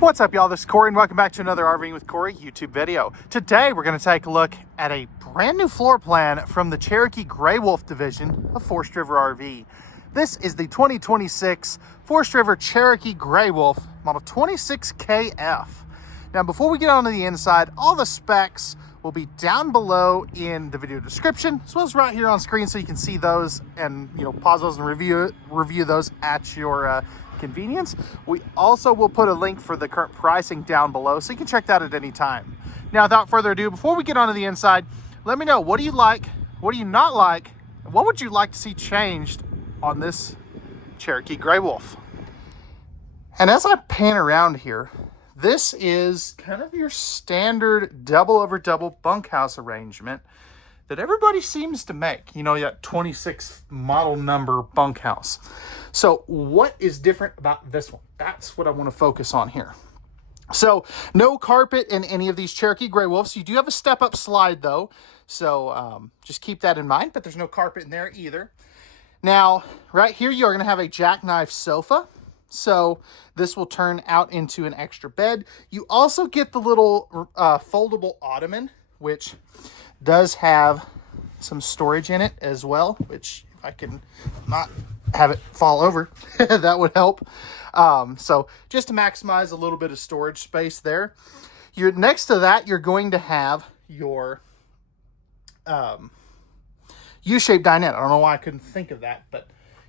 What's up, y'all? This is Corey, and welcome back to another RVing with Corey YouTube video. Today, we're going to take a look at a brand new floor plan from the Cherokee Grey Wolf division of Forest River RV. This is the 2026 Forest River Cherokee Grey Wolf, model 26KF. Now, before we get on to the inside, all the specs will be down below in the video description, as well as right here on screen, so you can see those and pause those and review those at your convenience. We also will put a link for the current pricing down below, so you can check that at any time. Now, without further ado, before we get onto the inside, let me know, what do you like, what do you not like, and what would you like to see changed on this Cherokee Grey Wolf? And as I pan around here, this is kind of your standard double over double bunkhouse arrangement that everybody seems to make. You know, that 26 model number bunkhouse. So what is different about this one? That's what I want to focus on here. So no carpet in any of these Cherokee Grey Wolves. You do have a step-up slide though, so just keep that in mind, but there's no carpet in there either. Now, right here, you are going to have a jackknife sofa. So this will turn out into an extra bed. You also get the little foldable ottoman, which does have some storage in it as well, which if I can not have it fall over, that would help. So just to maximize a little bit of storage space there. Next to that, you're going to have your U-shaped dinette. I don't know why I couldn't think of that, but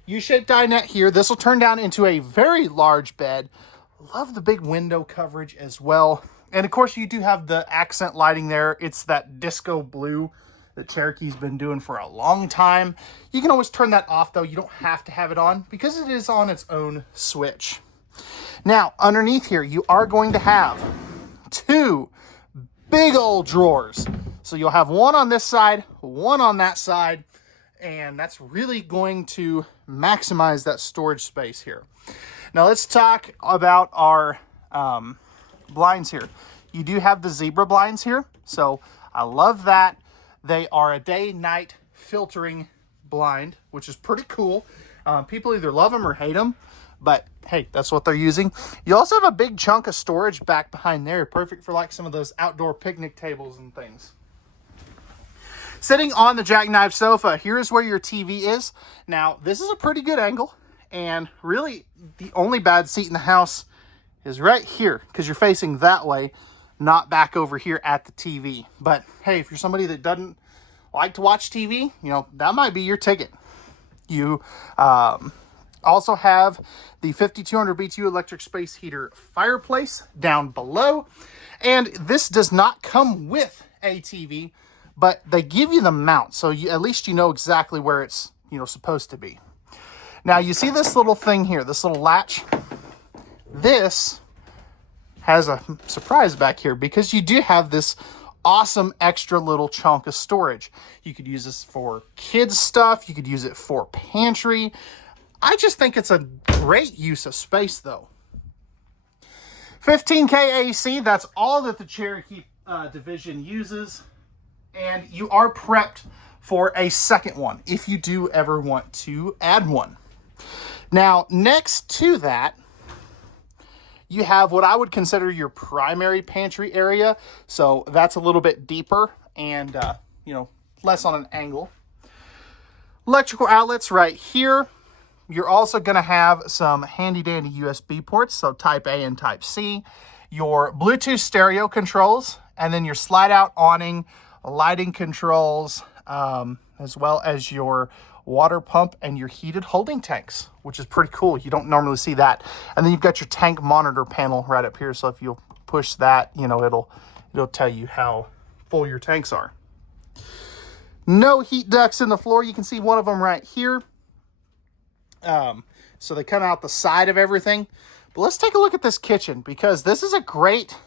U-shaped dinette here. This will turn down into a very large bed. Love the big window coverage as well. And of course, you do have the accent lighting there. It's that disco blue that Cherokee's been doing for a long time. You can always turn that off though. You don't have to have it on because it is on its own switch. Now, underneath here, you are going to have two big old drawers. So you'll have one on this side, one on that side, and that's really going to maximize that storage space here. Now let's talk about our blinds here. You do have the zebra blinds here, so I love that. They are a day-night filtering blind, which is pretty cool. People either love them or hate them, but hey, that's what they're using. You also have a big chunk of storage back behind there, perfect for like some of those outdoor picnic tables and things. Sitting on the jackknife sofa, here's where your TV is. Now, this is a pretty good angle, and really the only bad seat in the house is right here because you're facing that way, not back over here at the TV. But hey, if you're somebody that doesn't like to watch TV, that might be your ticket. You also have the 5200 BTU electric space heater fireplace down below, and this does not come with a TV, but they give you the mount, so at least you know exactly where it's supposed to be. Now you see this little thing here, this little latch. This has a surprise back here because you do have this awesome extra little chunk of storage. You could use this for kids stuff. You could use it for pantry. I just think it's a great use of space though. 15K AC, that's all that the Cherokee division uses. And you are prepped for a second one if you do ever want to add one. Now, next to that, you have what I would consider your primary pantry area. So that's a little bit deeper and, less on an angle. Electrical outlets right here. You're also going to have some handy dandy USB ports, so type A and type C. Your Bluetooth stereo controls, and then your slide out awning, lighting controls, as well as your water pump and your heated holding tanks, which is pretty cool. You don't normally see that. And then you've got your tank monitor panel right up here. So if you push that, it'll tell you how full your tanks are. No heat ducts in the floor. You can see one of them right here. So they come out the side of everything. But let's take a look at this kitchen, because this is a great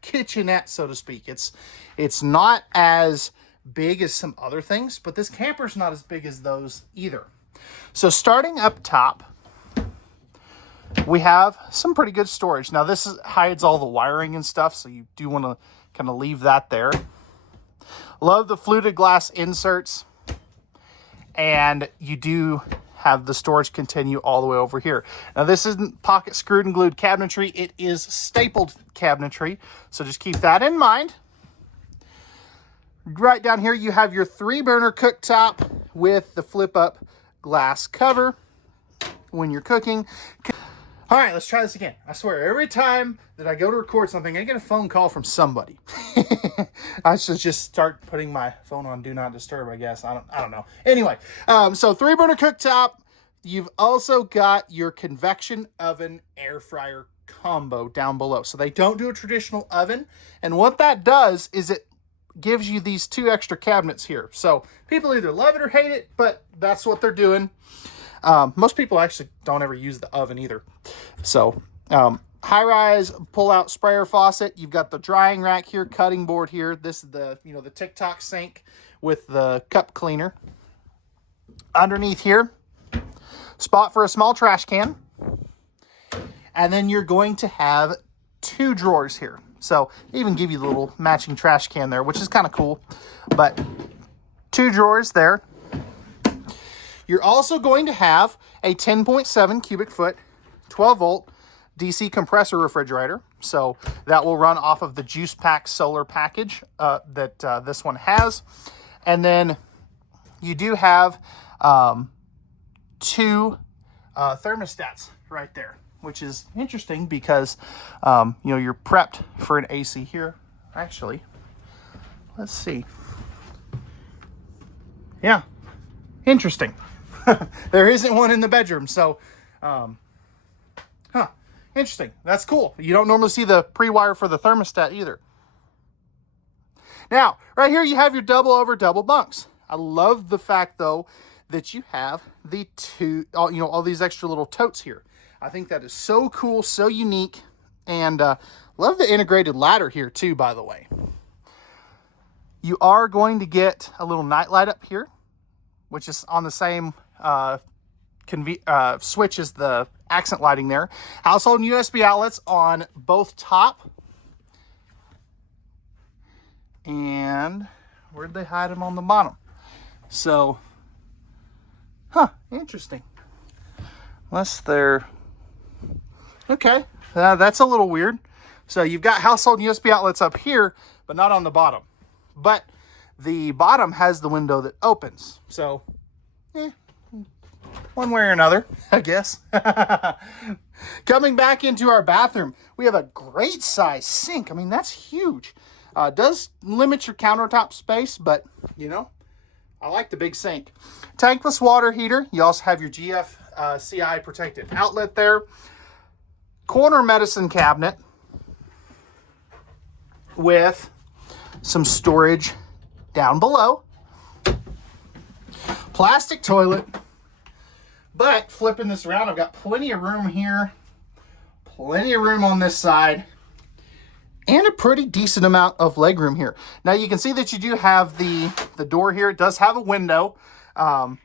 kitchenette, so to speak. It's not as big as some other things, but this camper's not as big as those either. So starting up top, we have some pretty good storage. Now this hides all the wiring and stuff, so you do want to kind of leave that there. Love the fluted glass inserts, and you do have the storage continue all the way over here. Now, this isn't pocket screwed and glued cabinetry. It is stapled cabinetry. So just keep that in mind. Right down here, you have your 3-burner cooktop with the flip-up glass cover when you're cooking. All right, let's try this again. I swear, every time that I go to record something, I get a phone call from somebody. I should just start putting my phone on Do Not Disturb, I guess. I don't know. Anyway, so 3-burner cooktop. You've also got your convection oven air fryer combo down below. So they don't do a traditional oven. And what that does is it gives you these 2 extra cabinets here. So people either love it or hate it, but that's what they're doing. Most people actually don't ever use the oven either. So, high-rise pull-out sprayer faucet. You've got the drying rack here, cutting board here. This is the, the TikTok sink with the cup cleaner. Underneath here, spot for a small trash can. And then you're going to have 2 drawers here. So, they even give you the little matching trash can there, which is kind of cool. But 2 drawers there. You're also going to have a 10.7 cubic foot, 12 volt DC compressor refrigerator. So that will run off of the Juice Pack solar package that this one has. And then you do have 2 thermostats right there, which is interesting because, you're prepped for an AC here. Actually, let's see. Yeah, interesting. There isn't one in the bedroom, so, interesting. That's cool. You don't normally see the pre-wire for the thermostat either. Now, right here you have your double bunks. I love the fact, though, that you have the 2, all these extra little totes here. I think that is so cool, so unique, and love the integrated ladder here, too, by the way. You are going to get a little night light up here, which is on the same switch as the accent lighting there. Household and USB outlets on both top. And where'd they hide them on the bottom? So, interesting. Unless they're... Okay, that's a little weird. So you've got household and USB outlets up here, but not on the bottom. But the bottom has the window that opens. So, one way or another, I guess. Coming back into our bathroom, we have a great size sink. I mean, that's huge. Does limit your countertop space, but, I like the big sink. Tankless water heater. You also have your GFCI protected outlet there. Corner medicine cabinet with some storage down below. Plastic toilet. But flipping this around, I've got plenty of room here, plenty of room on this side, and a pretty decent amount of leg room here. Now you can see that you do have the door here. It does have a window,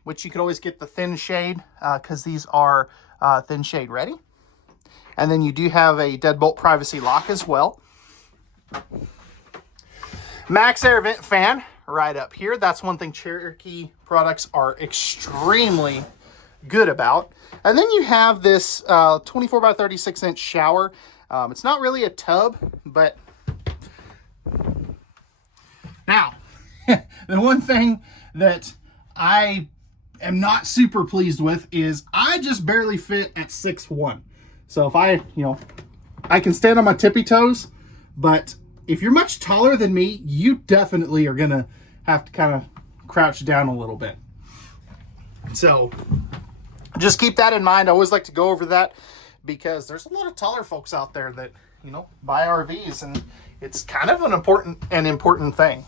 which you could always get the thin shade because these are thin shade ready. And then you do have a deadbolt privacy lock as well. Max Air vent fan right up here. That's one thing Cherokee products are extremely good about. And then you have this 24 by 36 inch shower. It's not really a tub, but now the one thing that I am not super pleased with is I just barely fit at 6'1". So if I can stand on my tippy toes, but if you're much taller than me, you definitely are gonna have to kind of crouch down a little bit. So just keep that in mind. I always like to go over that because there's a lot of taller folks out there that, buy RVs, and it's kind of an important thing.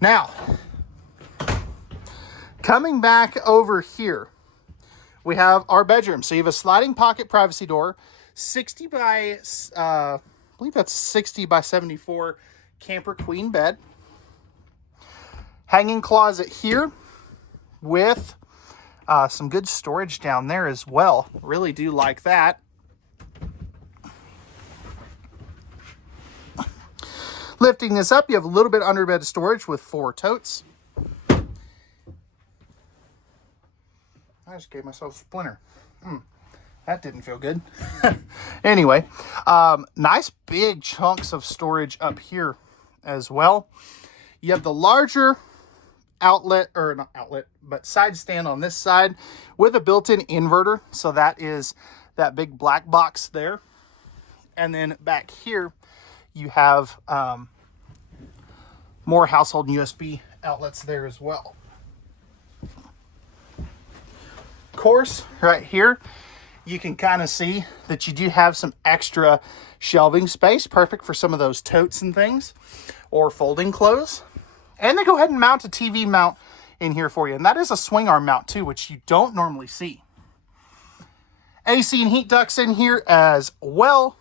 Now, coming back over here, we have our bedroom. So you have a sliding pocket privacy door, 60 by, I believe that's 60 by 74 camper queen bed. Hanging closet here with some good storage down there as well. Really do like that. Lifting this up, you have a little bit under bed storage with 4 totes. I just gave myself a splinter. That didn't feel good. Anyway, nice big chunks of storage up here as well. You have the larger outlet, or not outlet, but side stand on this side with a built-in inverter. So that is that big black box there. And then back here, you have more household USB outlets there as well. Of course, right here, you can kind of see that you do have some extra shelving space, perfect for some of those totes and things, or folding clothes. And they go ahead and mount a TV mount in here for you. And that is a swing arm mount too, which you don't normally see. AC and heat ducts in here as well.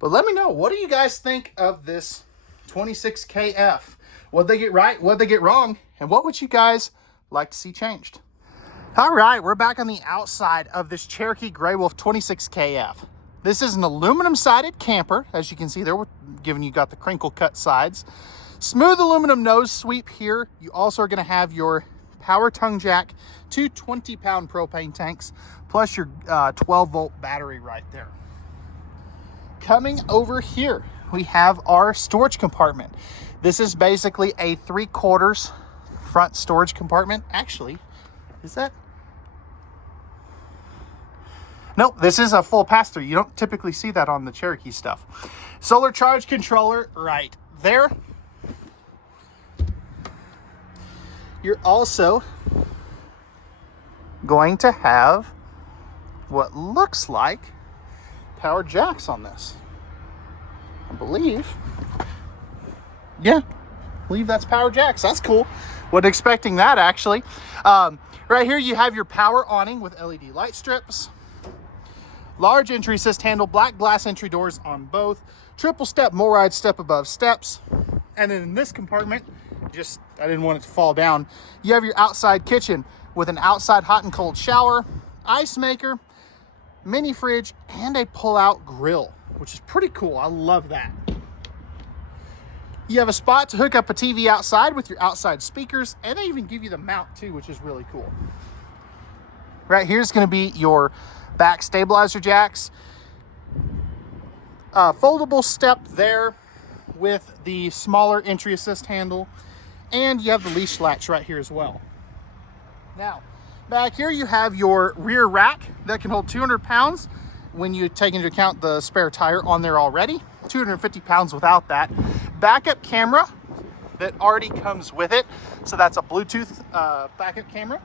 But let me know, what do you guys think of this 26KF? What'd they get right? What'd they get wrong? And what would you guys like to see changed? All right, we're back on the outside of this Cherokee Grey Wolf 26KF. This is an aluminum sided camper. As you can see there, we're giving you got the crinkle cut sides. Smooth aluminum nose sweep here. You also are gonna have your power tongue jack, 2 20-pound propane tanks, plus your 12-volt battery right there. Coming over here, we have our storage compartment. This is basically a 3/4 front storage compartment. Actually, is that? Nope, this is a full pass-through. You don't typically see that on the Cherokee stuff. Solar charge controller right there. You're also going to have what looks like power jacks on this. I believe. Yeah, I believe that's power jacks. That's cool. Wasn't expecting that, actually. Right here, you have your power awning with LED light strips. Large entry assist handle, black glass entry doors on both. Triple step MORryde step above steps. And then in this compartment, I didn't want it to fall down. You have your outside kitchen with an outside hot and cold shower, ice maker, mini fridge, and a pull-out grill, which is pretty cool. I love that. You have a spot to hook up a TV outside with your outside speakers, and they even give you the mount too, which is really cool. Right here's going to be your back stabilizer jacks. Foldable step there with the smaller entry assist handle, and you have the leash latch right here as well. Now, back here you have your rear rack that can hold 200 pounds when you take into account the spare tire on there already. 250 pounds without that. Backup camera that already comes with it. So that's a Bluetooth backup camera.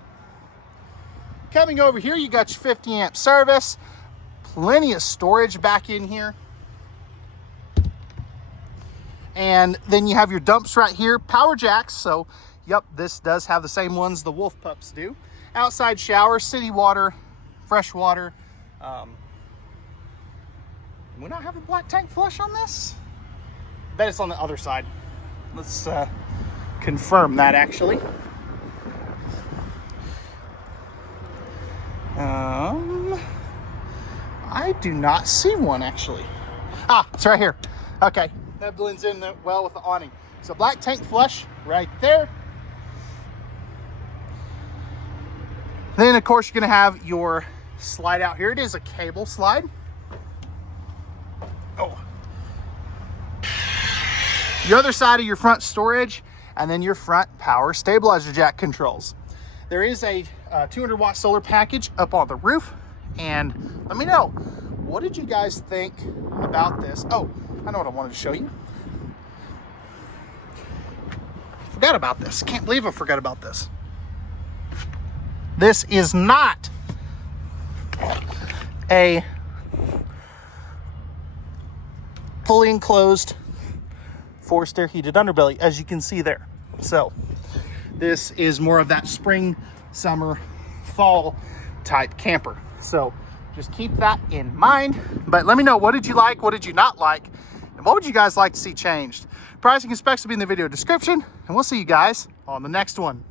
Coming over here, you got your 50 amp service. Plenty of storage back in here. And then you have your dumps right here. Power jacks. So, yep, this does have the same ones the Wolf Pups do. Outside shower, city water, fresh water. We not have a black tank flush on this? I bet it's on the other side. Let's confirm that, actually. I do not see one, actually. Ah, it's right here. Okay, that blends in well with the awning. So black tank flush right there. Then, of course, you're going to have your slide out here. It is a cable slide. Oh. Your other side of your front storage, and then your front power stabilizer jack controls. There is a 200 watt solar package up on the roof, and let me know, what did you guys think about this? Oh, I know what I wanted to show you. Forgot about this. Can't believe I forgot about this. This is not a fully enclosed forced air heated underbelly, as you can see there. So this is more of that spring, summer, fall type camper. So just keep that in mind. But let me know, what did you like? What did you not like? And what would you guys like to see changed? Pricing and specs will be in the video description, and we'll see you guys on the next one.